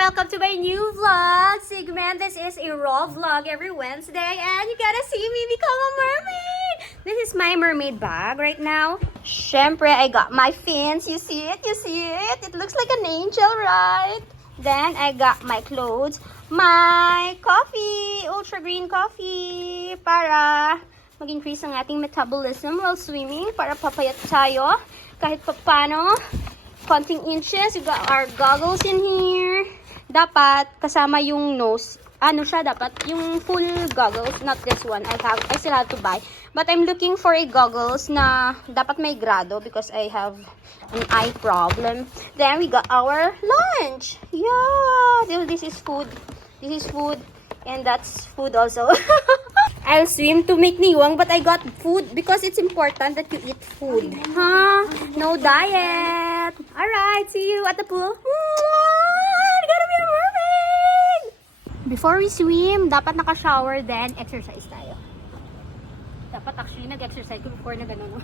welcome to my new vlog segment. This is a raw vlog every Wednesday and you gotta see me become a mermaid. This is my mermaid bag right now. Syempre, I got my fins. You see it? You see it? It looks like an angel, right? Then, I got my clothes. My coffee, ultra green coffee, para mag-increase ang ating metabolism while swimming, para papayat tayo kahit papano. Konting inches. We got our goggles in here. Dapat kasama yung nose. Ano siya? Dapat yung full goggles, not this one. I still have to buy. But I'm looking for a goggles na dapat may grado because I have an eye problem. Then we got our lunch. Yeah, this is food. This is food. And that's food also. I'll swim to make niwang, but I got food because it's important that you eat food. Huh? No diet. Alright, see you at the pool. I gotta be a mermaid! Before we swim, dapat naka-shower, then exercise tayo. Dapat actually nag-exercise ko before na gano'n.